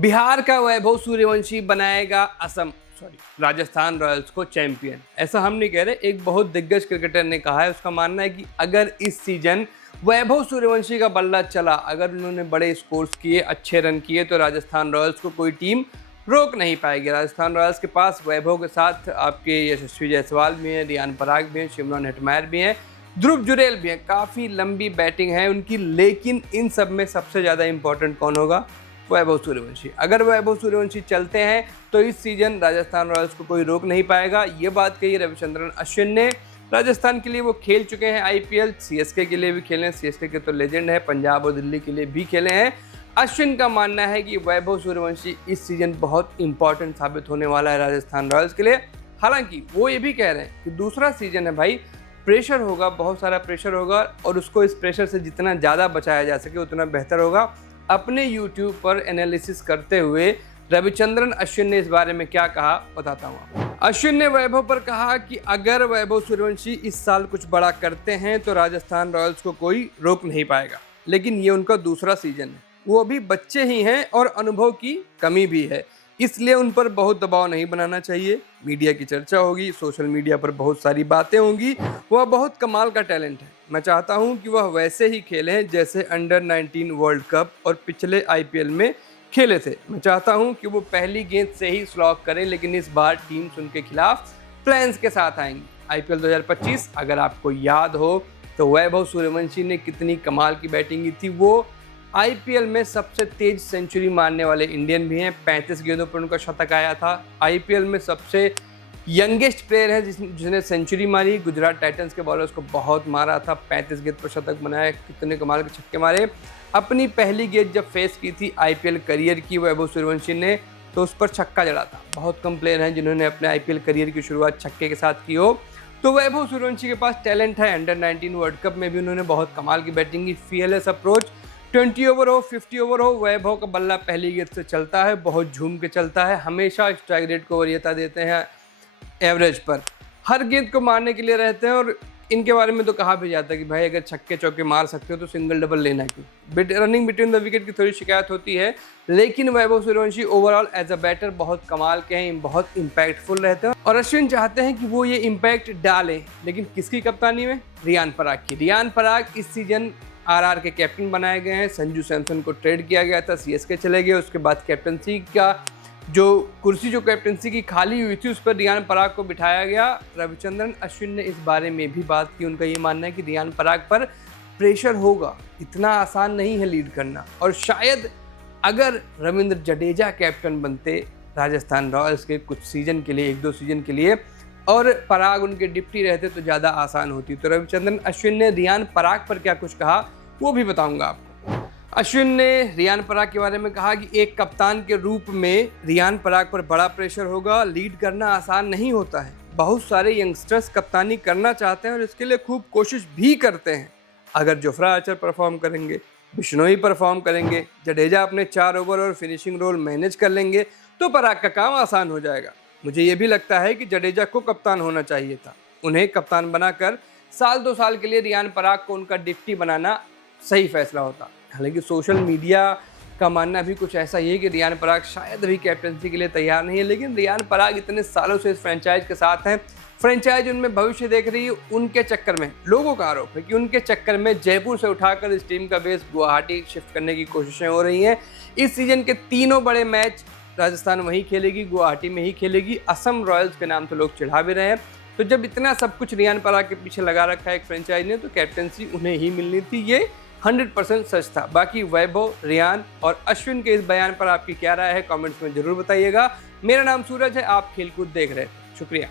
बिहार का वैभव सूर्यवंशी बनाएगा राजस्थान रॉयल्स को चैंपियन। ऐसा हम नहीं कह रहे, एक बहुत दिग्गज क्रिकेटर ने कहा है। उसका मानना है कि अगर इस सीजन वैभव सूर्यवंशी का बल्ला चला, अगर उन्होंने बड़े स्कोर्स किए, अच्छे रन किए, तो राजस्थान रॉयल्स को कोई टीम रोक नहीं पाएगी। राजस्थान रॉयल्स के पास वैभव के साथ आपके यशस्वी जायसवाल भी हैं, रियान पराग भी हैं, शिमरॉन हेटमायर भी हैं, ध्रुव जुरेल भी हैं। काफ़ी लंबी बैटिंग है उनकी, लेकिन इन सब में सबसे ज़्यादा इंपॉर्टेंट कौन होगा? वैभव सूर्यवंशी। अगर वैभव सूर्यवंशी चलते हैं तो इस सीजन राजस्थान रॉयल्स को कोई रोक नहीं पाएगा। ये बात कही रविचंद्रन अश्विन ने। राजस्थान के लिए वो खेल चुके हैं आईपीएल, सीएसके के लिए भी खेले हैं, सीएसके के तो लेजेंड है, पंजाब और दिल्ली के लिए भी खेले हैं। अश्विन का मानना है कि वैभव सूर्यवंशी इस सीजन बहुत इंपॉर्टेंट साबित होने वाला है राजस्थान रॉयल्स के लिए। हालांकि वो ये भी कह रहे हैं कि दूसरा सीजन है भाई, प्रेशर होगा, बहुत सारा प्रेशर होगा, और उसको इस प्रेशर से जितना ज़्यादा बचाया जा सके उतना बेहतर होगा। अपने YouTube पर एनालिसिस करते हुए रविचंद्रन अश्विन ने इस बारे में क्या कहा, बताता हूँ। अश्विन ने वैभव पर कहा कि अगर वैभव सूर्यवंशी इस साल कुछ बड़ा करते हैं तो राजस्थान रॉयल्स को कोई रोक नहीं पाएगा, लेकिन ये उनका दूसरा सीजन है, वो अभी बच्चे ही हैं और अनुभव की कमी भी है, इसलिए उन पर बहुत दबाव नहीं बनाना चाहिए। मीडिया की चर्चा होगी, सोशल मीडिया पर बहुत सारी बातें होंगी। वह बहुत कमाल का टैलेंट है, मैं चाहता हूं कि वह वैसे ही खेलें जैसे अंडर 19 वर्ल्ड कप और पिछले आईपीएल में खेले थे। मैं चाहता हूं कि वो पहली गेंद से ही स्लॉग करें, लेकिन इस बार टीम्स उनके खिलाफ प्लान्स के साथ आएंगी। आईपीएल 2025 अगर आपको याद हो तो वैभव सूर्यवंशी ने कितनी कमाल की बैटिंग की थी। वो आईपीएल में सबसे तेज सेंचुरी मारने वाले इंडियन भी हैं, 35 गेंदों पर उनका शतक आया था। आईपीएल में सबसे यंगेस्ट प्लेयर है जिसने सेंचुरी मारी। गुजरात टाइटंस के बॉलर्स को बहुत मारा था, 35 गेंद पर शतक बनाया, कितने कमाल के छक्के मारे। अपनी पहली गेंद जब फेस की थी आईपीएल करियर की वैभव सूर्यवंशी ने, तो उस पर छक्का जड़ा था। बहुत कम प्लेयर हैं जिन्होंने अपने आईपीएल करियर की शुरुआत छक्के के साथ की हो। तो वैभव सूर्यवंशी के पास टैलेंट है। अंडर 19 वर्ल्ड कप में भी उन्होंने बहुत कमाल की बैटिंग की, फीयरलेस अप्रोच। 20 ओवर हो, 50 ओवर हो, वैभव का बल्ला पहली गेंद से चलता है, बहुत झूम के चलता है, हमेशा स्ट्राइक रेट को वरीयता देते हैं एवरेज पर, हर गेंद को मारने के लिए रहते हैं। और इनके बारे में तो कहा भी जाता है कि भाई अगर छक्के चौके मार सकते हो तो सिंगल डबल लेना क्यों। रनिंग बिटवीन द विकेट की थोड़ी शिकायत होती है, लेकिन Vaibhav Suryavanshi overall as a batter बहुत कमाल के हैं, बहुत इम्पैक्टफुल रहते हैं। और अश्विन चाहते हैं कि वो ये इम्पैक्ट डालें, लेकिन किसकी कप्तानी में? रियान पराग की। रियान पराग इस सीजन आरआर के कैप्टन बनाए गए हैं। संजू सैमसन को ट्रेड किया गया था, सीएसके चले गए, उसके बाद कैप्टनसी का जो कुर्सी जो कैप्टनसी की खाली हुई थी उस पर रियान पराग को बिठाया गया। रविचंद्रन अश्विन ने इस बारे में भी बात की। उनका ये मानना है कि रियान पराग पर प्रेशर होगा, इतना आसान नहीं है लीड करना, और शायद अगर रविंद्र जडेजा कैप्टन बनते राजस्थान रॉयल्स के कुछ सीजन के लिए, 1-2 सीजन के लिए, और पराग उनके डिप्टी रहते तो ज़्यादा आसान होती। तो रविचंद्रन अश्विन ने रियान पराग पर क्या कुछ कहा वो भी बताऊंगा आपको। अश्विन ने रियान पराग के बारे में कहा कि एक कप्तान के रूप में रियान पराग पर बड़ा प्रेशर होगा, लीड करना आसान नहीं होता है। बहुत सारे यंगस्टर्स कप्तानी करना चाहते हैं और इसके लिए खूब कोशिश भी करते हैं। अगर जोफ्रा आर्चर परफॉर्म करेंगे, बिश्नोई परफॉर्म करेंगे, जडेजा अपने 4 ओवर और फिनिशिंग रोल मैनेज कर लेंगे तो पराग का काम आसान हो जाएगा। मुझे ये भी लगता है कि जडेजा को कप्तान होना चाहिए था। उन्हें कप्तान बनाकर 1-2 साल के लिए रियान पराग को उनका डिप्टी बनाना सही फैसला होता। हालांकि सोशल मीडिया का मानना भी कुछ ऐसा ही है कि रियान पराग शायद अभी कैप्टनसी के लिए तैयार नहीं है, लेकिन रियान पराग इतने सालों से इस फ्रेंचाइज के साथ हैं। फ्रेंचाइज उनमें भविष्य देख रही है। उनके चक्कर में, लोगों का आरोप है कि उनके चक्कर में जयपुर से उठाकर इस टीम का बेस गुवाहाटी शिफ्ट करने की कोशिशें हो रही हैं। इस सीजन के तीनों बड़े मैच राजस्थान वहीं खेलेगी, गुवाहाटी में ही खेलेगी। असम रॉयल्स के नाम तो लोग चिढ़ा भी रहे हैं। तो जब इतना सब कुछ रियान पराग के पीछे लगा रखा है एक फ्रेंचाइज ने, तो कैप्टनसी उन्हें ही मिलनी थी। ये 100% सच था। बाकी वैभव, रियान और अश्विन के इस बयान पर आपकी क्या राय है, कमेंट्स में जरूर बताइएगा। मेरा नाम सूरज है, आप खेलकूद देख रहे थे। शुक्रिया।